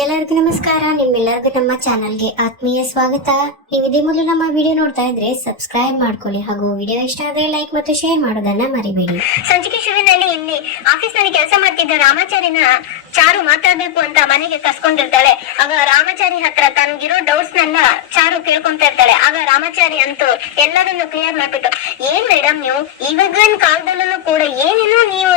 ಎಲ್ಲರಿಗೂ ನಮಸ್ಕಾರ. ನಿಮ್ಮೆಲ್ಲರಿಗೂ ನಮ್ಮ ಚಾನಲ್ಗೆ ಆತ್ಮೀಯ ಸ್ವಾಗತ. ನೀವು ಇದೇ ಮೊದಲು ನಮ್ಮ ವಿಡಿಯೋ ನೋಡ್ತಾ ಇದ್ರೆ ಸಬ್ಸ್ಕ್ರೈಬ್ ಮಾಡ್ಕೊಳ್ಳಿ ಹಾಗೂ ವಿಡಿಯೋ ಇಷ್ಟ ಆದ್ರೆ ಲೈಕ್ ಮತ್ತು ಶೇರ್ ಮಾಡೋದನ್ನ ಮರಿಬೇಡಿ. ಸಂಚಿಕೆ ಶುರುವಿನಲ್ಲಿ ಇಲ್ಲಿ ಆಫೀಸ್ ನಲ್ಲಿ ಕೆಲಸ ಮಾಡ್ತಿದ್ದ ರಾಮಾಚಾರಿನ ಚಾರು ಮಾತಾಡ್ಬೇಕು ಅಂತ ಮನೆಗೆ ಕರ್ಸ್ಕೊಂಡಿರ್ತಾಳೆ. ಆಗ ರಾಮಾಚಾರಿ ಹತ್ರ ತನಗಿರೋ ಡೌಟ್ಸ್ ನೆಲ್ಲ ಚಾರು ಕೇಳ್ಕೊಂತ ಇರ್ತಾಳೆ. ಆಗ ರಾಮಾಚಾರಿ ಅಂತೂ ಎಲ್ಲದನ್ನು ಕ್ಲಿಯರ್ ಮಾಡ್ಬಿಟ್ಟು, ಏನ್ ಮೇಡಮ್ ನೀವು ಇವಾಗಿನ ಕಾಲದಲ್ಲೂ ಕೂಡ ಏನೇನೋ ನೀವು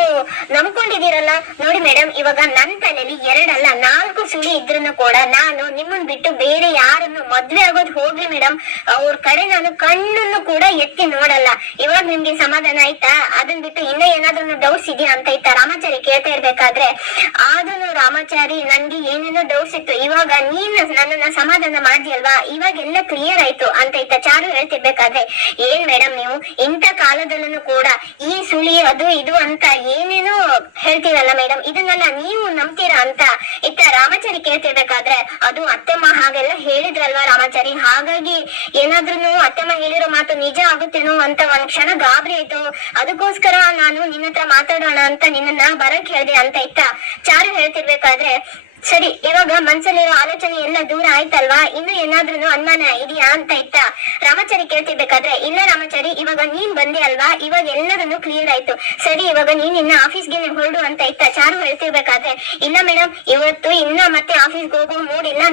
ನಂಬ್ಕೊಂಡಿದೀರಲ್ಲ. ನೋಡಿ ಮೇಡಮ್, ಇವಾಗ ನನ್ನ ತಲೆಯಲ್ಲಿ 2 ಅಲ್ಲ 4 ಸುಳಿ ಇದ್ರೂ ಕೂಡ ನಾನು ನಿಮ್ಮನ್ ಬಿಟ್ಟು ಬೇರೆ ಯಾರನ್ನು ಮದ್ವೆ ಆಗೋದು ಹೋಗ್ಲಿ ಮೇಡಮ್, ಅವ್ರ ಕಡೆ ನಾನು ಕಣ್ಣನ್ನು ಕೂಡ ಎತ್ತಿ ನೋಡಲ್ಲ. ಇವಾಗ ನಿಮ್ಗೆ ಸಮಾಧಾನ ಆಯ್ತಾ? ಅದನ್ ಬಿಟ್ಟು ಇನ್ನ ಏನಾದ್ರೂ ಡೌಟ್ಸ್ ಇದೆಯಾ ಅಂತ ಇತ್ತ ರಾಮಾಚಾರಿ ಕೇಳ್ತಾ ಇರ್ಬೇಕಾದ್ರೆ, ಅದನ್ನು ರಾಮಾಚಾರಿ ನನ್ಗೆ ಏನೇನೋ ಡೌಟ್ಸ್ ಇತ್ತು, ಇವಾಗ ನೀನ್ ನನ್ನನ್ನ ಸಮಾಧಾನ ಮಾಡ್ದಿಯಲ್ವಾ, ಇವಾಗ ಎಲ್ಲ ಕ್ಲಿಯರ್ ಆಯ್ತು ಅಂತ ಇತ್ತ ಚಾರು ಹೇಳ್ತಿರ್ಬೇಕಾದ್ರೆ, ಏನ್ ಮೇಡಮ್ ನೀವು ಇಂಥ ಕಾಲದಲ್ಲೂ ಕೂಡ ಈ ಸುಳಿ ಅದು ಇದು ಅಂತ ಏನೇನೋ ಹೇಳ್ತೀರಲ್ಲ ಮೇಡಮ್, ಇದನ್ನೆಲ್ಲ ನೀವು ನಂಬ್ತೀರಾ ಅಂತ ಇತ್ತ ರಾಮಾಚಾರಿ ಕೇಳ್ತಿರ್ಬೇಕಾದ್ರೆ, ಅದು ಅತ್ತೆಮ್ಮ ಹಾಗೆಲ್ಲ ಹೇಳಿದ್ರಲ್ವಾ ರಾಮಾಚಾರಿ, ಹಾಗಾಗಿ ಏನಾದ್ರೂ ಅತ್ತೆಮ್ಮ ಹೇಳಿರೋ ಮಾತು ನಿಜ ಆಗುತ್ತೇನೋ ಅಂತ ಒಂದ್ ಕ್ಷಣ ಗಾಬರಿ ಆಯ್ತು. ಅದಕ್ಕೋಸ್ಕರ ನಾನು ನಿನ್ನ ಹತ್ರ ಮಾತಾಡೋಣ ಅಂತ ನಿನ್ನನ್ನ ಬರಕ್ ಹೇಳ್ದೆ ಅಂತ ಇತ್ತ ಚಾರು ಹೇಳ್ತಿರ್ಬೇಕಾದ್ರೆ, ಸರಿ ಇವಾಗ ಮನ್ಸಲ್ಲಿರೋ ಆಲೋಚನೆ ಎಲ್ಲ ದೂರ ಆಯ್ತಲ್ವಾ, ಇನ್ನು ಏನಾದ್ರೂ ಅನುಮಾನ ಇದೆಯಾ ಅಂತ ಇತ್ತ ರಾಮಾಚಾರಿ ಕೇಳ್ತಿರ್ಬೇಕಾದ್ರೆ, ಇಲ್ಲ ರಾಮಾಚಾರಿ ಇವಾಗ ನೀನ್ ಬಂದೆ ಅಲ್ವಾ, ಇವಾಗ ಎಲ್ಲದನ್ನು ಕ್ಲಿಯರ್ ಆಯ್ತು, ಸರಿ ಇವಾಗ ನೀನ್ ಇನ್ನ ಆಫೀಸ್ಗೆ ಹೊರಡು ಅಂತ ಇತ್ತ ಚಾರು ಹೇಳ್ತಿರ್ಬೇಕಾದ್ರೆ, ಇಲ್ಲ ಮೇಡಮ್ ಇವತ್ತು ಇನ್ನ ಮತ್ತೆ ಆಫೀಸ್ಗೆ ಹೋಗೋ ಮೂಡ್ ಇಲ್ಲ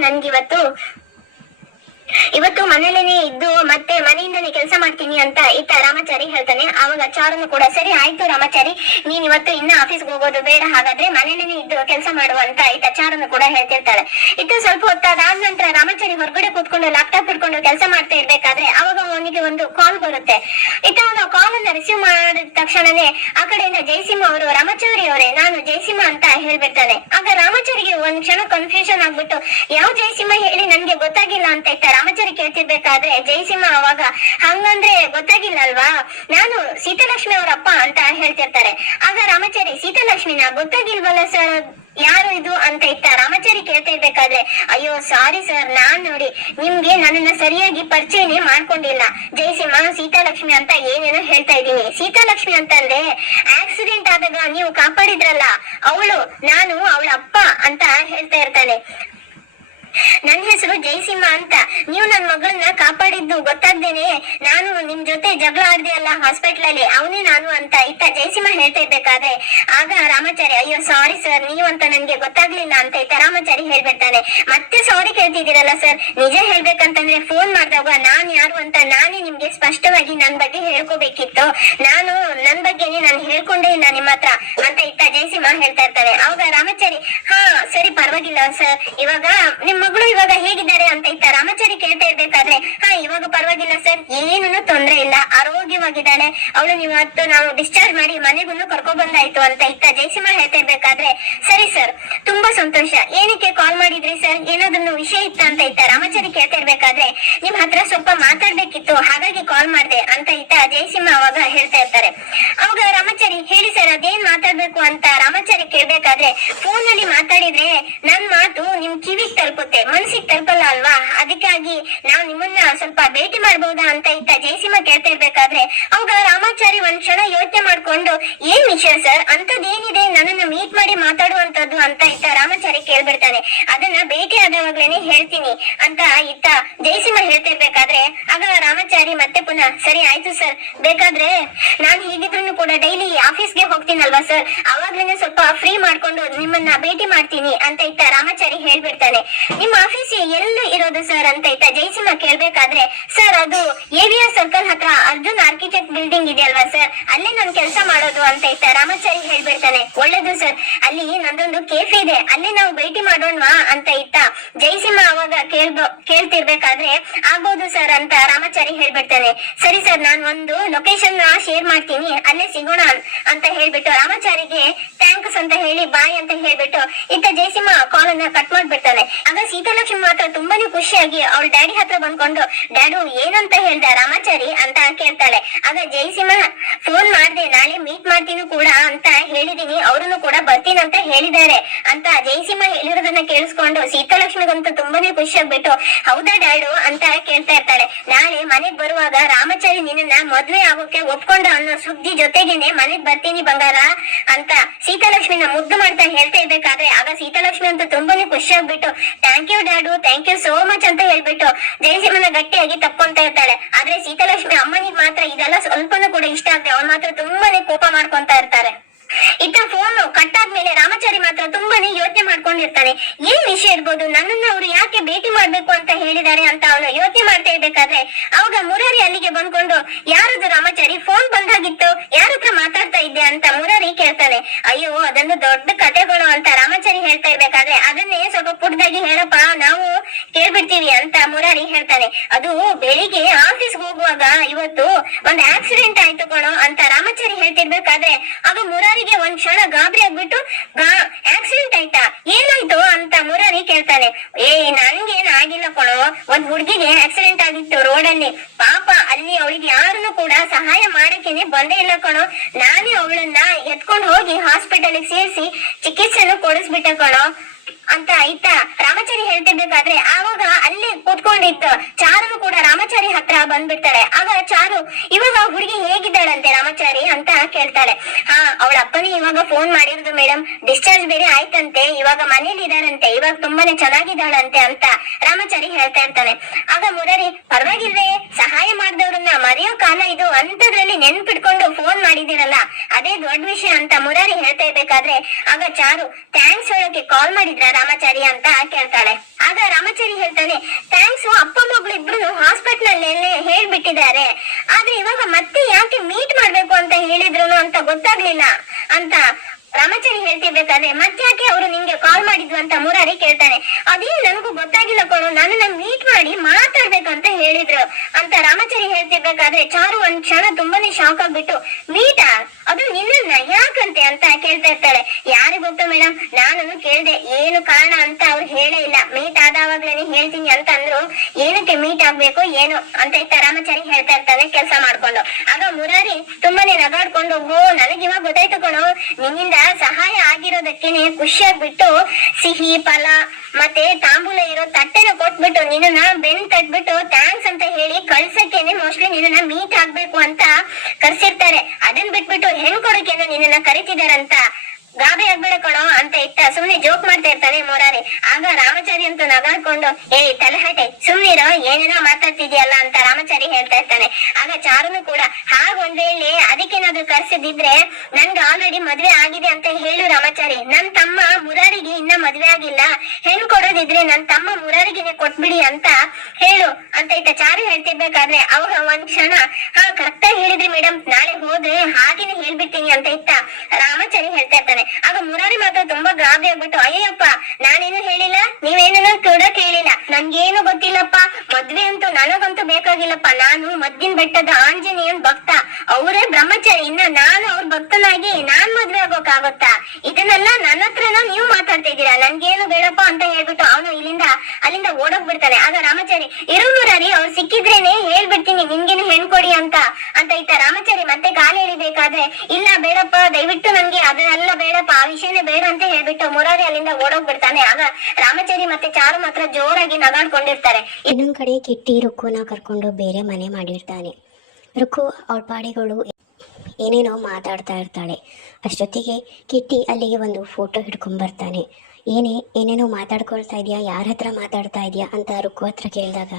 ಇವತ್ತು ಮನೇಲೇನೆ ಇದ್ದು ಮತ್ತೆ ಮನೆಯಿಂದನೇ ಕೆಲಸ ಮಾಡ್ತೀನಿ ಅಂತ ಇತ್ತ ರಾಮಾಚಾರಿ ಹೇಳ್ತಾನೆ. ಆವಾಗ ಚಾರುನು ಕೂಡ, ಸರಿ ಆಯ್ತು ರಾಮಾಚಾರಿ, ನೀನ್ ಇವತ್ತು ಇನ್ನ ಆಫೀಸ್ಗೆ ಹೋಗೋದು ಬೇಡ, ಹಾಗಾದ್ರೆ ಮನೇಲೇನೆ ಇದ್ದು ಕೆಲಸ ಮಾಡುವ ಅಂತ ಇತ್ತ ಚಾರುನು ಕೂಡ ಹೇಳ್ತಿರ್ತಾಳೆ. ಇತ್ತು ಸ್ವಲ್ಪ ಹೊತ್ತಾದ ನಂತರ ರಾಮಾಚಾರಿ ಹೊರಗಡೆ ಕೂತ್ಕೊಂಡು ಲ್ಯಾಪ್ಟಾಪ್ ಇಟ್ಕೊಂಡು ಕೆಲಸ ಮಾಡ್ತಾ ಇರ್ಬೇಕಾದ್ರೆ, ಅವಾಗ ಅವನಿಗೆ ಒಂದು ಕಾಲ್ ಬರುತ್ತೆ. ಇತ್ತ ಅವನು ಕಾಲ್ ಅನ್ನ ರಿಸೀವ್ ಮಾಡಿದ ತಕ್ಷಣನೇ ಆ ಕಡೆಯಿಂದ ಜಯಸಿಂಹ ಅವರು, ರಾಮಾಚಾರಿ ಅವರೇ ನಾನು ಜಯಸಿಂಹ ಅಂತ ಹೇಳ್ಬಿಡ್ತಾನೆ. ಆಗ ರಾಮಾಚಾರಿಗೆ ಒಂದ್ ಕ್ಷಣ ಕನ್ಫ್ಯೂಷನ್ ಆಗ್ಬಿಟ್ಟು, ಯಾವ ಜಯಸಿಂಹ ಹೇಳಿ ನನ್ಗೆ ಗೊತ್ತಾಗಿಲ್ಲ ಅಂತ ಇತ್ತ ರಾಮಾಚಾರಿ ಕೇಳ್ತಿರ್ಬೇಕಾದ್ರೆ, ಜಯಸಿಂಹ ಅವಾಗ ಹಂಗಂದ್ರೆ ಗೊತ್ತಾಗಿಲ್ಲ ಅಲ್ವಾ, ನಾನು ಸೀತಾಲಕ್ಷ್ಮಿ ಅವ್ರ ಅಪ್ಪ ಅಂತ ಹೇಳ್ತಿರ್ತಾರೆ. ಆಗ ರಾಮಾಚಾರಿ, ಸೀತಾಲಕ್ಷ್ಮಿನ ಗೊತ್ತಾಗಿಲ್ವಲ್ಲ ಸರ್, ಯಾರು ಇದು ಅಂತ ಇತ್ತ ರಾಮಾಚಾರಿ ಕೇಳ್ತಾ ಇರ್ಬೇಕಾದ್ರೆ, ಅಯ್ಯೋ ಸಾರಿ ಸರ್, ನಾನ್ ನೋಡಿ ನಿಮ್ಗೆ ನನ್ನನ್ನ ಸರಿಯಾಗಿ ಪರಿಚಯನೇ ಮಾಡ್ಕೊಂಡಿಲ್ಲ. ಜಯಸಿಂಹ ಸೀತಾಲಕ್ಷ್ಮಿ ಅಂತ ಏನೇನೋ ಹೇಳ್ತಾ ಇದ್ದೀನಿ. ಸೀತಾಲಕ್ಷ್ಮಿ ಅಂತಂದ್ರೆ ಆಕ್ಸಿಡೆಂಟ್ ಆದಾಗ ನೀವು ಕಾಪಾಡಿದ್ರಲ್ಲ ಅವಳು, ನಾನು ಅವಳ ಅಪ್ಪ ಅಂತ ಹೇಳ್ತಾ ಇರ್ತಾನೆ. ನನ್ನ ಹೆಸರು ಜಯಸಿಂಹ ಅಂತ, ನೀವು ನನ್ನ ಮಗಳನ್ನ ಕಾಪಾಡಿದ್ದು ಗೊತ್ತಾಗ್ದೇನೆ ನಾನು ನಿಮ್ ಜೊತೆ ಜಗಳ ಆಡ್ದೆ ಅಲ್ಲ ಹಾಸ್ಪಿಟಲ್ ಅಲ್ಲಿ, ಅವನೇ ನಾನು ಅಂತ ಇತ್ತ ಜಯಸಿಂಹ ಹೇಳ್ತಾ ಇರ್ಬೇಕಾದ್ರೆ, ಆಗ ರಾಮಾಚಾರಿ, ಅಯ್ಯೋ ಸಾರಿ ಸರ್ ನೀವು ಅಂತ ನನ್ಗೆ ಗೊತ್ತಾಗ್ಲಿಲ್ಲ ಅಂತ ಇತ್ತ ರಾಮಾಚಾರಿ ಹೇಳ್ಬಿಡ್ತಾನೆ. ಮತ್ತೆ ಸಾರಿ ಕೇಳ್ತಿದ್ದೀರಲ್ಲ ಸರ್, ನಿಜ ಹೇಳ್ಬೇಕಂತಂದ್ರೆ ಫೋನ್ ಮಾಡಿದಾಗ ನಾನ್ ಯಾರು ಅಂತ ನಾನೇ ನಿಮ್ಗೆ ಸ್ಪಷ್ಟವಾಗಿ ನನ್ ಬಗ್ಗೆ ಹೇಳ್ಕೋಬೇಕಿತ್ತು, ನಾನು ನನ್ ಬಗ್ಗೆನೆ ನಾನು ಹೇಳ್ಕೊಂಡೇ ಇಲ್ಲ ನಿಮ್ಮ ಹತ್ರ ಅಂತ ಇತ್ತ ಜಯಸಿಂಹ ಹೇಳ್ತಾ ಇರ್ತಾನೆ. ಅವಾಗ ರಾಮಾಚಾರಿ, ಹಾ ಸರಿ ಪರವಾಗಿಲ್ಲ ಸರ್, ಇವಾಗ ನಿಮ್ ಮಗಳು ಇವಾಗ ಹೇಗಿದ್ದಾರೆ ಅಂತ ಇತ್ತ ರಾಮಾಚಾರಿ ಕೇಳ್ತಾ ಇರ್ಬೇಕಾದ್ರೆ, ಹಾ ಇವಾಗ ಪರವಾಗಿಲ್ಲ ಸರ್, ಏನೂ ತೊಂದ್ರೆ ಇಲ್ಲ, ಆರೋಗ್ಯವಾಗಿದ್ದಾಳೆ, ಅವಳು ಇವತ್ತು ನಾವು ಡಿಸ್ಚಾರ್ಜ್ ಮಾಡಿ ಮನೆಗೂ ಕರ್ಕೊ ಬಂದಾಯ್ತು ಅಂತ ಇತ್ತ ಜಯಸಿಂಹ ಹೇಳ್ತಾ ಇರ್ಬೇಕಾದ್ರೆ, ಸರಿ ಸರ್ ತುಂಬಾ ಸಂತೋಷ, ಏನಕ್ಕೆ ಕಾಲ್ ಮಾಡಿದ್ರಿ ಸರ್, ಏನಾದ್ರು ವಿಷಯ ಇತ್ತ ಅಂತ ಇತ್ತ ರಾಮಾಚಾರಿ ಕೇಳ್ತಾ ಇರ್ಬೇಕಾದ್ರೆ, ನಿಮ್ ಹತ್ರ ಸ್ವಲ್ಪ ಮಾತಾಡ್ಬೇಕಿತ್ತು ಹಾಗಾಗಿ ಕಾಲ್ ಮಾಡ್ದೆ ಅಂತ ಇತ್ತ ಜಯಸಿಂಹ ಅವಾಗ ಹೇಳ್ತಾ ಇರ್ತಾರೆ. ಅವಾಗ ರಾಮಾಚಾರಿ, ಹೇಳಿ ಸರ್ ಅದೇನ್ ಮಾತಾಡ್ಬೇಕು ಅಂತ ರಾಮಾಚಾರಿ ಕೇಳ್ಬೇಕಾದ್ರೆ, ಫೋನ್ ನಲ್ಲಿ ಮಾತಾಡಿದ್ರೆ ನನ್ ಮಾತು ನಿಮ್ ಕಿವಿಗ್ ತಲುಪುತ್ತೆ, ಮನ್ಸಿಗೆ ತಲುಪಲ್ಲ ಅಲ್ವಾ, ಅದಕ್ಕಾಗಿ ನಾವು ನಿಮ್ಮನ್ನ ಸ್ವಲ್ಪ ಭೇಟಿ ಮಾಡ್ಬಹುದಾ ಅಂತ ಇತ್ತ ಜಯಸಿಂಹ ಕೇಳ್ತಾ ಇರ್ಬೇಕಾದ್ರೆ, ಅವಾಗ ರಾಮಾಚಾರಿ ಒಂದ್ ಕ್ಷಣ ಯೋಚನೆ ಮಾಡ್ಕೊಂಡು, ಏನ್ ವಿಷಯ ಸರ್, ಅಂತದೇನಿದೆ ನನ್ನನ್ನ ಮೀಟ್ ಮಾಡಿ ಮಾತಾಡುವಂತದ್ದು ಅಂತ ಇತ್ತ ರಾಮಾಚಾರಿ ಕೇಳ್ಬಿಡ್ತಾನೆ. ಅದನ್ನ ಭೇಟಿ ಆದವಾಗ್ಲೇನೆ ಹೇಳ್ತೀನಿ ಅಂತ ಇತ್ತ ಜಯಸಿಂಹ ಹೇಳ್ತಾ ಇರ್ಬೇಕಾದ್ರೆ, ಆಗ ರಾಮಾಚಾರಿ ಮತ್ತೆ ಪುನಃ, ಸರಿ ಆಯ್ತು ಸರ್, ಬೇಕಾದ್ರೆ ನಾನ್ ಹೀಗಿದ್ರು ಕೂಡ ಡೈಲಿ ಆಫೀಸ್ಗೆ ಹೋಗ್ತೀನಲ್ವಾ ಸರ್, ಅವಾಗ್ಲೇನೆ ಸ್ವಲ್ಪ ಫ್ರೀ ಮಾಡ್ಕೊಂಡು ನಿಮ್ಮನ್ನ ಭೇಟಿ ಮಾಡ್ತೀನಿ ಅಂತ ಇತ್ತ ರಾಮಾಚಾರಿ ಹೇಳ್ಬಿಡ್ತಾನೆ. ನಿಮ್ಮ ಆಫೀಸ್ ಎಲ್ಲಿ ಇರೋದು ಸರ್ ಅಂತ ಇತ್ತ ಜಯಸಿಂಹ ಕೇಳ್ಬೇಕಾದ್ರೆ, ಸರ್ ಅದು AVR ಸರ್ಕಲ್ ಹತ್ರ ಅರ್ಜುನ್ ಆರ್ಕಿಟೆಕ್ಟ್ ಬಿಲ್ಡಿಂಗ್ ಇದೆ ಅಲ್ವಾ ಸರ್, ಅಲ್ಲೇ ನಾನು ಕೆಲಸ ಮಾಡೋದು ಅಂತ ಇತ್ತ ರಾಮಾಚಾರಿ ಹೇಳ್ಬಿಡ್ತಾನೆ. ಒಳ್ಳೇದು ಸರ್, ಅಲ್ಲಿ ನಂದೊಂದು ಕೆಫೆ ಇದೆ, ಅಲ್ಲೇ ನಾವು ಭೇಟಿ ಮಾಡೋಣವಾ ಅಂತ ಇತ್ತ ಜಯಸಿಂಹ ಅವಾಗ ಕೇಳ್ತಿರ್ಬೇಕಾದ್ರೆ, ಆಗ್ಬೋದು ಸರ್ ಅಂತ ರಾಮಾಚಾರಿ ಹೇಳ್ಬಿಡ್ತಾನೆ. ಸರಿ ಸರ್, ನಾನು ಒಂದು ಲೊಕೇಶನ್ ಶೇರ್ ಮಾಡ್ತೀನಿ, ಅಲ್ಲೇ ಸಿಗೋಣ ಅಂತ ಹೇಳ್ಬಿಟ್ಟು ರಾಮಾಚಾರಿಗೆ ಥ್ಯಾಂಕ್ಸ್ ಅಂತ ಹೇಳಿ ಬಾಯ್ ಅಂತ ಹೇಳ್ಬಿಟ್ಟು ಇತ್ತ ಜಯಸಿಂಹ ಕಾಲ್ ಅನ್ನ ಕಟ್ ಮಾಡ್ಬಿಡ್ತಾನೆ. ಆಗ ಸೀತಾಲಕ್ಷ್ಮಿ ಮಾತ್ರ ತುಂಬಾನೇ ಖುಷಿಯಾಗಿ ಅವಳ ಡ್ಯಾಡಿ ಹತ್ರ ಬಂದ್ಕೊಂಡು, ಡ್ಯಾಡು ಏನಂತ ಹೇಳ್ದ ರಾಮಾಚಾರಿ ಅಂತ ಕೇಳ್ತಾಳೆ. ಆಗ ಜಯಸಿಂಹ, ಫೋನ್ ಮಾಡ್ದೆ ನಾಳೆ ಮೀಟ್ ಮಾಡ್ತೀನಿ ಕೂಡ ಅಂತ ಹೇಳಿದೀನಿ, ಅವ್ರನ್ನು ಕೂಡ ಬರ್ತೀನಿ ಅಂತ ಹೇಳಿದ್ದಾರೆ ಅಂತ ಜಯಸಿಂಹ ಹೇಳಿರೋದನ್ನ ಕೇಳಿಸ್ಕೊಂಡು ಸೀತಾಲಕ್ಷ್ಮಿಗಂತೂ ತುಂಬಾನೇ ಖುಷಿ ಆಗ್ಬಿಟ್ಟು, ಹೌದಾ ಡ್ಯಾಡು ಅಂತ ಕೇಳ್ತಾ ಇರ್ತಾಳೆ. ನಾಳೆ ಮನೆಗ್ ಬರುವಾಗ ರಾಮಾಚಾರಿ ನಿನ್ನ ನಿನ್ನ ಮದ್ವೆ ಆಗೋಕೆ ಒಪ್ಕೊಂಡ ಅನ್ನೋ ಸುದ್ದಿ ಜೊತೆಗೇನೆ ಮನೆಗ್ ಬರ್ತೀನಿ ಬಂಗಾರ ಅಂತ ಸೀತಾಲಕ್ಷ್ಮಿನ ಮುದ್ದು ಮಾಡ್ತಾ ಹೇಳ್ತಾ ಇರ್ಬೇಕಾದ್ರೆ ಆಗ ಸೀತಾಲಕ್ಷ್ಮಿ ಅಂತ ತುಂಬಾನೇ ಖುಷಿ ಆಗ್ಬಿಟ್ಟು thank you dad, thank you so much ಅಂತ ಹೇಳ್ಬಿಟ್ಟು ಜಯಸಿಂಹನ ಗಟ್ಟಿಯಾಗಿ ತಕ್ಕೊಂತ ಇರ್ತಾಳೆ. ಆದ್ರೆ ಸೀತಾಲಕ್ಷ್ಮಿ ಅಮ್ಮನಿಗೆ ಮಾತ್ರ ಇದೆಲ್ಲ ಸ್ವಲ್ಪನೂ ಕೂಡ ಇಷ್ಟ ಆಗದೆ ಅವ್ರು ಮಾತ್ರ ತುಂಬಾನೇ ಕೋಪ ಮಾಡ್ಕೊಂತ ಇರ್ತಾರೆ. ಇತ್ತ ಫೋನ್ ಕಟ್ ಆದ್ಮೇಲೆ ರಾಮಾಚಾರಿ ಮಾತ್ರ ತುಂಬಾನೇ ಯೋಚನೆ ಮಾಡ್ಕೊಂಡಿರ್ತಾನೆ. ಏನ್ ವಿಷಯ ಇರ್ಬೋದು, ನನ್ನನ್ನ ಅವ್ರು ಯಾಕೆ ಭೇಟಿ ಮಾಡ್ಬೇಕು ಅಂತ ಹೇಳಿದ್ದಾರೆ ಅಂತ ಅವನು ಯೋಚನೆ ಮಾಡ್ತಾ ಇರ್ಬೇಕಾದ್ರೆ ಅವಾಗ ಮುರಾರಿ ಅಲ್ಲಿಗೆ ಬಂದ್ಕೊಂಡು ಯಾರದು ರಾಮಾಚಾರಿ, ಫೋನ್ ಬಂದಾಗಿತ್ತು, ಯಾರ ಹತ್ರ ಮಾತಾಡ್ತಾ ಇದ್ದೆ ಅಂತ ಮುರಾರಿ ಕೇಳ್ತಾನೆ. ಅಯ್ಯೋ ಅದೊಂದು ದೊಡ್ಡ ಕತೆಗಳು ಅಂತ ರಾಮಾಚಾರಿ ಹೇಳ್ತಾ ಇರ್ಬೇಕಾದ್ರೆ ಅದನ್ನೇ ಸ್ವಲ್ಪ ಪುಟ್ಟದಾಗಿ ಹೇಳಪ್ಪ, ನಾವು ಕೇಳ್ಬಿಡ್ತೀವಿ ಅಂತ ಮುರಾರಿ ಹೇಳ್ತಾನೆ. ಅದು ಬೆಳಿಗ್ಗೆ ಆಫೀಸ್ ಹೋಗುವಾಗ ಇವತ್ತು ಒಂದ್ ಆಕ್ಸಿಡೆಂಟ್ ಆಯ್ತು ಕಣೋ ಅಂತ ರಾಮಾಚಾರಿ ಹೇಳ್ತಿರ್ಬೇಕಾದ್ರೆ ಆಗ ಮುರಾರಿಗೆ ಒಂದ್ ಕ್ಷಣ ಗಾಬರಿ ಆಗ್ಬಿಟ್ಟು ಆಕ್ಸಿಡೆಂಟ್ ಆಯ್ತಾ, ಏನಾಯ್ತು ಅಂತ ಮುರಾರಿ ಕೇಳ್ತಾನೆ. ನನ್ಗೇನ್ ಆಗಿಲ್ಲ ಕಣೋ, ಒಂದ್ ಹುಡ್ಗಿಗೆ ಆಕ್ಸಿಡೆಂಟ್ ಆಗಿತ್ತು ರೋಡಲ್ಲಿ, ಪಾಪ ಅಲ್ಲಿ ಅವಳಿಗೆ ಯಾರನ್ನು ಕೂಡ ಸಹಾಯ ಮಾಡಕ್ಕೇನೆ ಬಂದೇ ಇಲ್ಲ ಕಣೋ, ನಾನೇ ಅವಳನ್ನ ಎತ್ಕೊಂಡು ಹೋಗಿ ಹಾಸ್ಪಿಟಲ್ ಸೇರಿಸಿ ಚಿಕಿತ್ಸೆನು ಕೊಡಿಸ್ಬಿಟ್ಟೆ ಕಣೋ ಅಂತ ಆಯ್ತಾ ರಾಮಾಚಾರಿ ಹೇಳ್ತಿರ್ಬೇಕಾದ್ರೆ ಆವಾಗ ಅಲ್ಲೇ ಕೂತ್ಕೊಂಡಿತ್ತು ಚಾರು ಕೂಡ ರಾಮಾಚಾರಿ ಹತ್ರ ಬಂದ್ಬಿಡ್ತಾಳೆ. ಆಗ ಚಾರು ಇವಾಗ ಹುಡುಗಿ ಹೇಗಿದ್ದಾಳಂತೆ ರಾಮಾಚಾರಿ ಅಂತ ಕೇಳ್ತಾಳೆ. ಅವಳ ಅಪ್ಪನೇ ಇವಾಗ ಫೋನ್ ಮಾಡಿರೋದು ಮೇಡಮ್, ಡಿಸ್ಚಾರ್ಜ್ ಬೇರೆ ಆಯ್ತಂತೆ, ಇವಾಗ ಮನೇಲಿ ಇದಾರಂತೆ, ಇವಾಗ ತುಂಬಾನೇ ಚೆನ್ನಾಗಿದ್ದಾಳಂತೆ ಅಂತ ರಾಮಾಚಾರಿ ಹೇಳ್ತಾ ಇರ್ತಾನೆ. ಆಗ ಮುರಾರಿ ಪರವಾಗಿಲ್ವೇ, ಸಹಾಯ ಮಾಡಿದವ್ರನ್ನ ಮರೆಯೋ ಕಾಲ ಇದು, ಅಂತದ್ರಲ್ಲಿ ನೆನ್ಪಿಟ್ಕೊಂಡು ಫೋನ್ ಮಾಡಿದಿರಲ್ಲ ಅದೇ ದೊಡ್ಡ ವಿಷಯ ಅಂತ ಮುರಾರಿ ಹೇಳ್ತಾ ಇರ್ಬೇಕಾದ್ರೆ ಆಗ ಚಾರು ಥ್ಯಾಂಕ್ಸ್ ಹೇಳೋಕೆ ಕಾಲ್ ಮಾಡಿದ್ರ ರಾಮಾಚಾರಿ ಅಂತ ಕೇಳ್ತಾಳೆ. ಆಗ ರಾಮಾಚಾರಿ ಹೇಳ್ತಾನೆ, ಥ್ಯಾಂಕ್ಸ್, ಅಪ್ಪ ಮಗಳು ಇಬ್ರು ಹಾಸ್ಪಿಟಲ್ ಹೇಳ್ಬಿಟ್ಟಿದ್ದಾರೆ, ಆದ್ರೆ ಇವಾಗ ಮತ್ತೆ ಯಾಕೆ ಮೀಟ್ ಮಾಡ್ಬೇಕು ಅಂತ ಹೇಳಿದ್ರು ಅಂತ ಗೊತ್ತಾಗ್ಲಿಲ್ಲ ಅಂತ ರಾಮಾಚಾರಿ ಹೇಳ್ತಿರ್ಬೇಕಾದ್ರೆ ಮತ್ತ್ಯಾಕೆ ಅವರು ನಿಮ್ಗೆ ಕಾಲ್ ಮಾಡಿದ್ವು ಅಂತ ಮುರಾರಿ ಕೇಳ್ತಾನೆ. ಅದೇ ನನಗೂ ಗೊತ್ತಾಗಿಲ್ಲ ಕಣೋ, ನನ್ನನ್ನ ಮೀಟ್ ಮಾಡಿ ಮಾತಾಡ್ಬೇಕಂತ ಹೇಳಿದ್ರು ಅಂತ ರಾಮಾಚಾರಿ ಹೇಳ್ತಿರ್ಬೇಕಾದ್ರೆ ಚಾರು ಒಂದ್ ಕ್ಷಣ ತುಂಬಾನೇ ಶಾಕ್ ಆಗ್ಬಿಟ್ಟು ಮೀಟಾ, ಅದು ನಿನ್ನನ್ನ ಯಾಕಂತೆ ಅಂತ ಕೇಳ್ತಾ ಇರ್ತಾಳೆ. ಯಾರಿಗ್ ಗೊತ್ತು ಮೇಡಮ್, ನಾನು ಕೇಳ್ದೆ ಏನು ಕಾರಣ ಅಂತ ಅವ್ರು ಹೇಳೇ ಇಲ್ಲ, ಮೀಟ್ ಆದವಾಗ್ಲೇನೆ ಹೇಳ್ತೀನಿ ಅಂತ ಅಂದ್ರು, ಏನಕ್ಕೆ ಮೀಟ್ ಆಗ್ಬೇಕು ಏನು ಅಂತ ಇತ್ತ ರಾಮಾಚಾರಿ ಹೇಳ್ತಾ ಇರ್ತಾನೆ ಕೆಲಸ ಮಾಡ್ಕೊಂಡು. ಆಗ ಮುರಾರಿ ತುಂಬಾನೇ ನಗಾಡ್ಕೊಂಡು ನನಗ್ ಇವಾಗ ಗೊತ್ತಾಯ್ತು ಕಣೋ, ನಿನ್ನಿಂದ ಸಹಾಯ ಆಗಿರೋದಕ್ಕೇನೆ ಖುಷಿ ಆಗ್ಬಿಟ್ಟು ಸಿಹಿ ಫಲ ಮತ್ತೆ ತಾಂಬೂಲ ಇರೋ ತಟ್ಟೆನ ಕೊಟ್ಬಿಟ್ಟು ನಿನ್ನ ಬೆನ್ ತಟ್ಬಿಟ್ಟು ಥ್ಯಾಂಕ್ಸ್ ಅಂತ ಹೇಳಿ ಕಳ್ಸಕ್ಕೇನೆ ಮೋಸ್ಟ್ಲಿ ನಿನ್ನ ಮೀಟ್ ಆಗ್ಬೇಕು ಅಂತ ಕರ್ಸಿರ್ತಾರೆ, ಅದನ್ ಬಿಟ್ಬಿಟ್ಟು ಹೆಣ್ ಕೊಡೋಕೇನು ನಿನ್ನ ಕರಿತಿದಾರಂತ ಗಾಬರಿ ಆಗ್ಬೇಡ ಕಣೋ ಅಂತ ಇತ್ತ ಸುಮ್ನೆ ಜೋಕ್ ಮಾಡ್ತಾ ಇರ್ತಾನೆ ಮುರಾರಿ. ಆಗ ರಾಮಾಚಾರಿ ಅಂತ ನಗಾಡ್ಕೊಂಡು ತಲೆಹಟೆ ಸುಮ್ನಿರೋ, ಏನೇನೋ ಮಾತಾಡ್ತಿದ್ಯಲ್ಲ ಅಂತ ರಾಮಾಚಾರಿ ಹೇಳ್ತಾ ಇರ್ತಾನೆ. ಆಗ ಚಾರುನು ಕೂಡ ಒಂದ್ ವೇಳೆ ಅದಕ್ಕೇನಾದ್ರೂ ಕರ್ಸಿದಿದ್ರೆ ನನ್ಗೆ ಆಲ್ರೆಡಿ ಮದ್ವೆ ಆಗಿದೆ ಅಂತ ಹೇಳು ರಾಮಾಚಾರಿ, ನನ್ ತಮ್ಮ ಮುರಾರಿಗೆ ಇನ್ನ ಮದ್ವೆ ಆಗಿಲ್ಲ, ಹೆಣ್ ಕೊಡೋದಿದ್ರೆ ನನ್ ತಮ್ಮ ಮುರಾರಿಗೆನೆ ಕೊಟ್ಬಿಡಿ ಅಂತ ಹೇಳು ಅಂತ ಇತ್ತ ಚಾರು ಹೇಳ್ತಿರ್ಬೇಕಾದ್ರೆ ಅವಾಗ ಒಂದ್ ಕ್ಷಣ ಕರೆಕ್ಟ್ ಆಗಿ ಹೇಳಿದ್ರಿ ಮೇಡಮ್, ನಾಳೆ ಹೋದ್ರೆ ಹಾಗೇನೆ ಹೇಳ್ಬಿಡ್ತೀನಿ ಅಂತ ಇತ್ತ ರಾಮಾಚಾರಿ ಹೇಳ್ತಾ ಇರ್ತಾನೆ. ಆಗ ಮುರಾರಿ ಮಾತ್ರ ತುಂಬಾ ಗಾಬರಿ ಆಗ್ಬಿಟ್ಟು ಅಯ್ಯಪ್ಪ, ನಾನೇನು ಹೇಳಿಲ್ಲ, ನೀವೇನೇನೋ ಕೂಡ ಕೇಳಿಲ್ಲ, ನನ್ಗೇನು ಗೊತ್ತಿಲ್ಲಪ್ಪ, ಮದ್ವೆ ಅಂತೂ ನನಗಂತೂ ಬೇಕಾಗಿಲ್ಲಪ್ಪ, ನಾನು ಮದ್ದಿನ ಬೆಟ್ಟದ ಆಂಜನೇಯನ್ ಭಕ್ತ, ಅವರೇ ಬ್ರಹ್ಮಚಾರಿ, ಇನ್ನ ನಾನು ಅವ್ರ ಭಕ್ತನಾಗಿ ನಾನ್ ಮದ್ವೆ ಆಗೋಕಾಗತ್ತಾ, ಇದನ್ನೆಲ್ಲ ನನ್ನ ಹತ್ರನ ನೀವು ಮಾತಾಡ್ತಾ ಇದ್ದೀರಾ, ನನ್ಗೇನು ಬೇಡಪ್ಪ ಅಂತ ಹೇಳ್ಬಿಟ್ಟು ಅವನು ಅಲ್ಲಿಂದ ಓಡೋಗ್ ಬಿಡ್ತಾನೆ. ಆಗ ರಾಮಾಚಾರಿ ಇರು ಮುರಾರಿ, ಅವ್ರು ಸಿಕ್ಕಿದ್ರೇನೆ ಹೇಳ್ಬಿಡ್ತೀನಿ ನಿನ್ಗೇನು ಹೆಣ್ಕೊಡಿ ಅಂತ ಇತ್ತ ರಾಮಾಚಾರಿ ಮತ್ತೆ ಕಾಲು ಎಳಿಬೇಕಾದ್ರೆ ಇಲ್ಲ ಬೇಡಪ್ಪ, ದಯವಿಟ್ಟು ನನ್ಗೆ ಅದನ್ನೆಲ್ಲ ಬೇಡಪ್ಪ, ಆ ವಿಷಯನೇ ಬೇಡ ಅಂತ ಹೇಳ್ಬಿಟ್ಟು ಮುರಾರಿ ಅಲ್ಲಿಂದ ಓಡೋಗ್ಬಿಡ್ತಾನೆ. ಆಗ ರಾಮಾಚಾರಿ ಮತ್ತೆ ಚಾರು ಮಾತ್ರ ಜೋರಾಗಿ ನಗಾಡ್ಕೊಂಡಿರ್ತಾರೆ. ಇನ್ನೊಂದ್ ಕಡೆ ಕಿಟ್ಟಿ ರುಕ್ಕುನ ಕರ್ಕೊಂಡು ಬೇರೆ ಮನೆ ಮಾಡಿರ್ತಾನೆ. ರುಕ್ಕು ಅವಳ ಪಾಡಿಗಳು ಏನೇನೋ ಮಾತಾಡ್ತಾ ಇರ್ತಾಳೆ. ಅಷ್ಟೊತ್ತಿಗೆ ಕಿಟ್ಟಿ ಅಲ್ಲಿಗೆ ಒಂದು ಫೋಟೋ ಹಿಡ್ಕೊಂಡ್ ಬರ್ತಾನೆ. ಏನೇನೋ ಮಾತಾಡ್ಕೊಳ್ತಾ ಇದೆಯಾ, ಯಾರ ಹತ್ರ ಮಾತಾಡ್ತಾ ಇದೆಯಾ ಅಂತ ರುಕ್ಕು ಹತ್ರ ಕೇಳಿದಾಗ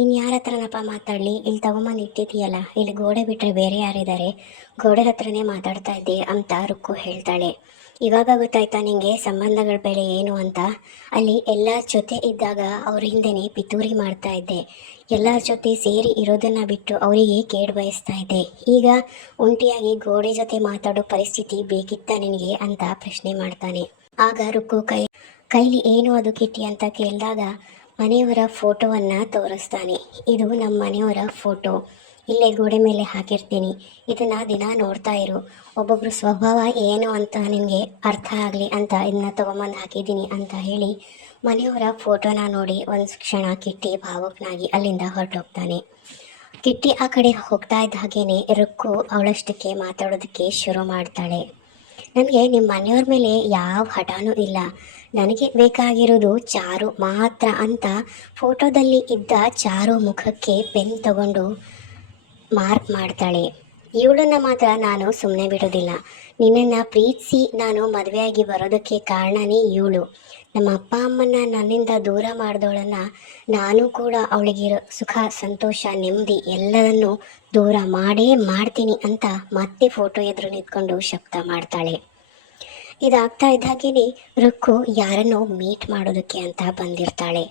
ಇನ್ನು ಯಾರ ಹತ್ರನಪ್ಪ ಮಾತಾಡಲಿ, ಇಲ್ಲಿ ತಗೊಂಬಂದು ಇಟ್ಟಿದೆಯಲ್ಲ, ಇಲ್ಲಿ ಗೋಡೆ ಬಿಟ್ಟರೆ ಬೇರೆ ಯಾರಿದ್ದಾರೆ, ಗೋಡೆ ಹತ್ರನೇ ಮಾತಾಡ್ತಾ ಇದ್ದೆ ಅಂತ ರುಕ್ಕು ಹೇಳ್ತಾಳೆ. ಇವಾಗ ಗೊತ್ತಾಯ್ತಾ ನಿಂಗೆ ಸಂಬಂಧಗಳ ಬೆಲೆ ಏನು ಅಂತ, ಅಲ್ಲಿ ಎಲ್ಲರ ಜೊತೆ ಇದ್ದಾಗ ಅವ್ರ ಹಿಂದೆನೇ ಪಿತೂರಿ ಮಾಡ್ತಾ ಇದ್ದೆ, ಎಲ್ಲರ ಜೊತೆ ಸೇರಿ ಇರೋದನ್ನು ಬಿಟ್ಟು ಅವರಿಗೆ ಕೇಡು ಬಯಸ್ತಾ ಇದ್ದೆ, ಈಗ ಒಂಟಿಯಾಗಿ ಗೋಡೆ ಜೊತೆ ಮಾತಾಡೋ ಪರಿಸ್ಥಿತಿ ಬೇಕಿತ್ತ ನಿನಗೆ ಅಂತ ಪ್ರಶ್ನೆ ಮಾಡ್ತಾನೆ. ಆಗ ರುಕ್ಕು ಕೈಲಿ ಏನು ಅದು ಕಿಟ್ಟಿ ಅಂತ ಕೇಳಿದಾಗ ಮನೆಯವರ ಫೋಟೋವನ್ನು ತೋರಿಸ್ತಾನೆ. ಇದು ನಮ್ಮ ಮನೆಯವರ ಫೋಟೋ, ಇಲ್ಲೇ ಗೋಡೆ ಮೇಲೆ ಹಾಕಿರ್ತೀನಿ, ಇದನ್ನು ದಿನ ನೋಡ್ತಾ ಇರು, ಒಬ್ಬೊಬ್ರು ಸ್ವಭಾವ ಏನು ಅಂತ ನಿನಗೆ ಅರ್ಥ ಆಗಲಿ ಅಂತ ಇದನ್ನ ತೊಗೊಂಬಂದು ಹಾಕಿದ್ದೀನಿ ಅಂತ ಹೇಳಿ ಮನೆಯವರ ಫೋಟೋನ ನೋಡಿ ಒಂದು ಕ್ಷಣ ಕಿಟ್ಟಿ ಭಾವುಕನಾಗಿ ಅಲ್ಲಿಂದ ಹೊರಟೋಗ್ತಾನೆ. ಕಿಟ್ಟಿ ಆ ಕಡೆ ಹೋಗ್ತಾ ಇದ್ದ ಹಾಗೇನೆ ರುಕ್ಕು ಅವಳಷ್ಟಕ್ಕೆ ಮಾತಾಡೋದಕ್ಕೆ ಶುರು ಮಾಡ್ತಾಳೆ. ನನಗೆ ನಿಮ್ಮ ಮನೆಯವ್ರ ಮೇಲೆ ಯಾವ ಹಠನೂ ಇಲ್ಲ, ನನಗೆ ಬೇಕಾಗಿರೋದು ಚಾರು ಮಾತ್ರ ಅಂತ ಫೋಟೋದಲ್ಲಿ ಇದ್ದ ಚಾರು ಮುಖಕ್ಕೆ ಪೆನ್ ತಗೊಂಡು ಮಾರ್ಕ್ ಮಾಡ್ತಾಳೆ. ಇವಳನ್ನ ಮಾತ್ರ ನಾನು ಸುಮ್ಮನೆ ಬಿಡೋದಿಲ್ಲ. ನಿನ್ನನ್ನು ಪ್ರೀತಿಸಿ ನಾನು ಮದುವೆಯಾಗಿ ಬರೋದಕ್ಕೆ ಕಾರಣನೇ ಇವಳು. ನಮ್ಮ ಅಪ್ಪ ಅಮ್ಮನ ನನ್ನಿಂದ ದೂರ ಮಾಡಿದವಳನ್ನು ನಾನು ಕೂಡ ಅವಳಿಗಿರೋ ಸುಖ ಸಂತೋಷ ನೆಮ್ಮದಿ ಎಲ್ಲದನ್ನು ದೂರ ಮಾಡೇ ಮಾಡ್ತೀನಿ ಅಂತ ಮತ್ತೆ ಫೋಟೋ ಎದುರು ನಿಂತ್ಕೊಂಡು ಶಬ್ದ ಮಾಡ್ತಾಳೆ. ಇದಾಗ್ತಾ ಇದ್ದಾಗೇನೆ ರುಕ್ಕು ಯಾರನ್ನೋ ಮೀಟ್ ಮಾಡೋದಕ್ಕೆ ಅಂತ ಬಂದಿರ್ತಾಳೆ.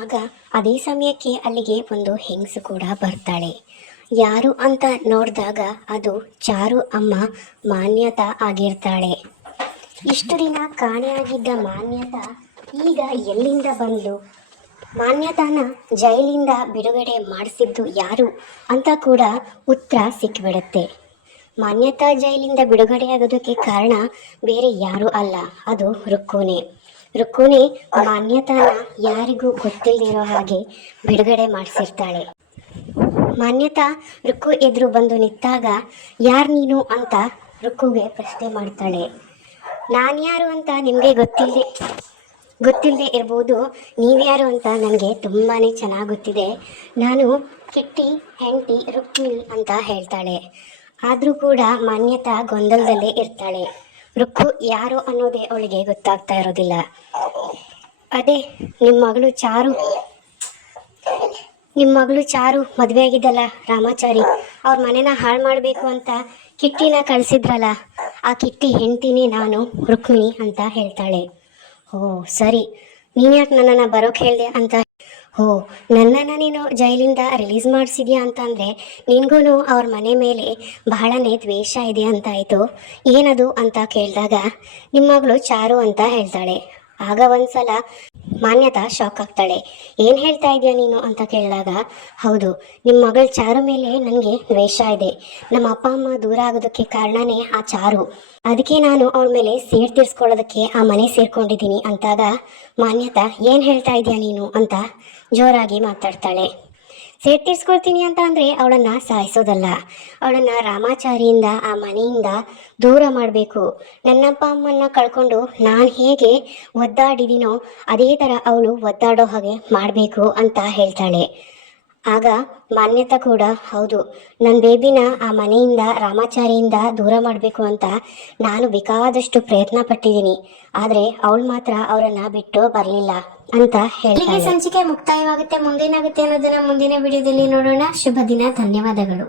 ಆಗ ಅದೇ ಸಮಯಕ್ಕೆ ಅಲ್ಲಿಗೆ ಒಂದು ಹೆಂಗಸು ಕೂಡ ಬರ್ತಾಳೆ. ಯಾರು ಅಂತ ನೋಡಿದಾಗ ಅದು ಚಾರು ಅಮ್ಮ ಮಾನ್ಯತಾ ಆಗಿರ್ತಾಳೆ. ಇಷ್ಟು ದಿನ ಕಾಣೆಯಾಗಿದ್ದ ಮಾನ್ಯತಾ ಈಗ ಎಲ್ಲಿಂದ ಬಂದು ಮಾನ್ಯತಾನ ಜೈಲಿಂದ ಬಿಡುಗಡೆ ಮಾಡಿಸಿದ್ದು ಯಾರು ಅಂತ ಕೂಡ ಉತ್ತರ ಸಿಕ್ಕಿಬಿಡುತ್ತೆ. ಮಾನ್ಯತಾ ಜೈಲಿಂದ ಬಿಡುಗಡೆಯಾಗೋದಕ್ಕೆ ಕಾರಣ ಬೇರೆ ಯಾರೂ ಅಲ್ಲ, ಅದು ರುಕ್ಕುನೇ. ರುಕ್ಕುನೇ ಮಾನ್ಯತಾನ ಯಾರಿಗೂ ಗೊತ್ತಿಲ್ಲದಿರೋ ಹಾಗೆ ಬಿಡುಗಡೆ ಮಾಡಿಸಿರ್ತಾಳೆ. ಮಾನ್ಯತಾ ರುಕ್ಕು ಎದುರು ಬಂದು ನಿಂತಾಗ ಯಾರು ನೀನು ಅಂತ ರುಕ್ಕುಗೆ ಪ್ರಶ್ನೆ ಮಾಡ್ತಾಳೆ. ನಾನು ಯಾರು ಅಂತ ನಿಮಗೆ ಗೊತ್ತಿಲ್ಲದೆ ಇರ್ಬೋದು, ನೀವ್ಯಾರು ಅಂತ ನನಗೆ ತುಂಬಾ ಚೆನ್ನಾಗಿ ಗೊತ್ತಿದೆ. ನಾನು ಕಿಟ್ಟಿ ಹೆಂಡತಿ ರುಕ್ಮಿಣಿ ಅಂತ ಹೇಳ್ತಾಳೆ. ಆದರೂ ಕೂಡ ಮಾನ್ಯತಾ ಗೊಂದಲದಲ್ಲೇ ಇರ್ತಾಳೆ. ರುಕ್ಕು ಯಾರು ಅನ್ನೋದೇ ಅವಳಿಗೆ ಗೊತ್ತಾಗ್ತಾ ಇರೋದಿಲ್ಲ. ಅದೇ ನಿಮ್ಮ ಮಗಳು ಚಾರು ಮದುವೆ ಆಗಿದ್ದಲ್ಲ ರಾಮಾಚಾರಿ, ಅವ್ರ ಮನೆನ ಹಾಳು ಮಾಡಬೇಕು ಅಂತ ಕಿಟ್ಟಿನ ಕಳಿಸಿದ್ರಲ್ಲ, ಆ ಕಿಟ್ಟಿ ಹೆಂಡ್ತಿನೇ ನಾನು ರುಕ್ಮಿಣಿ ಅಂತ ಹೇಳ್ತಾಳೆ. ಓ ಸರಿ, ನೀನು ಯಾಕೆ ನನ್ನನ್ನು ಬರೋಕ್ಕೆ ಹೇಳಿದೆ ಅಂತ. ಓ, ನನ್ನನ್ನು ನೀನು ಜೈಲಿಂದ ರಿಲೀಸ್ ಮಾಡಿಸಿದ್ಯಾ ಅಂತಂದರೆ ನಿನಗೂ ಅವ್ರ ಮನೆ ಮೇಲೆ ಬಹಳನೇ ದ್ವೇಷ ಇದೆ ಅಂತಾಯಿತು. ಏನದು ಅಂತ ಕೇಳಿದಾಗ ನಿಮ್ಮ ಮಗಳು ಚಾರು ಅಂತ ಹೇಳ್ತಾಳೆ. ಆಗ ಒಂದ್ಸಲ ಮಾನ್ಯತಾ ಶಾಕ್ ಆಗ್ತಾಳೆ. ಏನು ಹೇಳ್ತಾ ಇದೆಯಾ ನೀನು ಅಂತ ಕೇಳಿದಾಗ, ಹೌದು, ನಿಮ್ಮ ಮಗಳು ಚಾರು ಮೇಲೆ ನನಗೆ ದ್ವೇಷ ಇದೆ. ನಮ್ಮ ಅಪ್ಪ ಅಮ್ಮ ದೂರ ಆಗೋದಕ್ಕೆ ಕಾರಣನೇ ಆ ಚಾರು. ಅದಕ್ಕೆ ನಾನು ಅವಳ ಮೇಲೆ ಸೇಡ್ ತೀರಿಸ್ಕೊಳ್ಳೋದಕ್ಕೆ ಆ ಮನೆ ಸೇರ್ಕೊಂಡಿದ್ದೀನಿ ಅಂತಾಗ ಮಾನ್ಯತಾ ಏನು ಹೇಳ್ತಾ ಇದೆಯಾ ನೀನು ಅಂತ ಜೋರಾಗಿ ಮಾತಾಡ್ತಾಳೆ. ಸೇಡ್ ತೀರಿಸ್ಕೊಳ್ತೀನಿ ಅಂತ ಅಂದರೆ ಅವಳನ್ನು ಸಾಯಿಸೋದಲ್ಲ, ಅವಳನ್ನು ರಾಮಾಚಾರಿಯಿಂದ ಆ ಮನೆಯಿಂದ ದೂರ ಮಾಡಬೇಕು. ನನ್ನಪ್ಪ ಅಮ್ಮನ್ನ ಕಳ್ಕೊಂಡು ನಾನು ಹೇಗೆ ಒದ್ದಾಡಿದ್ದೀನೋ ಅದೇ ಥರ ಅವಳು ಒದ್ದಾಡೋ ಹಾಗೆ ಮಾಡಬೇಕು ಅಂತ ಹೇಳ್ತಾಳೆ. ಆಗ ಮಾನ್ಯತಾ ಕೂಡ ಹೌದು, ನನ್ನ ಬೇಬಿನ ಆ ಮನೆಯಿಂದ ರಾಮಾಚಾರಿಯಿಂದ ದೂರ ಮಾಡಬೇಕು ಅಂತ ನಾನು ಬೇಕಾದಷ್ಟು ಪ್ರಯತ್ನ ಪಟ್ಟಿದ್ದೀನಿ, ಆದರೆ ಅವಳು ಮಾತ್ರ ಅವರನ್ನು ಬಿಟ್ಟು ಬರಲಿಲ್ಲ ಅಂತ ಹೇಳ್ತಾಳೆ. ಸಂಚಿಕೆ ಮುಕ್ತಾಯವಾಗುತ್ತೆ. ಮುಂದೇನಾಗುತ್ತೆ ಅನ್ನೋದನ್ನ ಮುಂದಿನ ವಿಡಿಯೋದಲ್ಲಿ ನೋಡೋಣ. ಶುಭ ದಿನ. ಧನ್ಯವಾದಗಳು.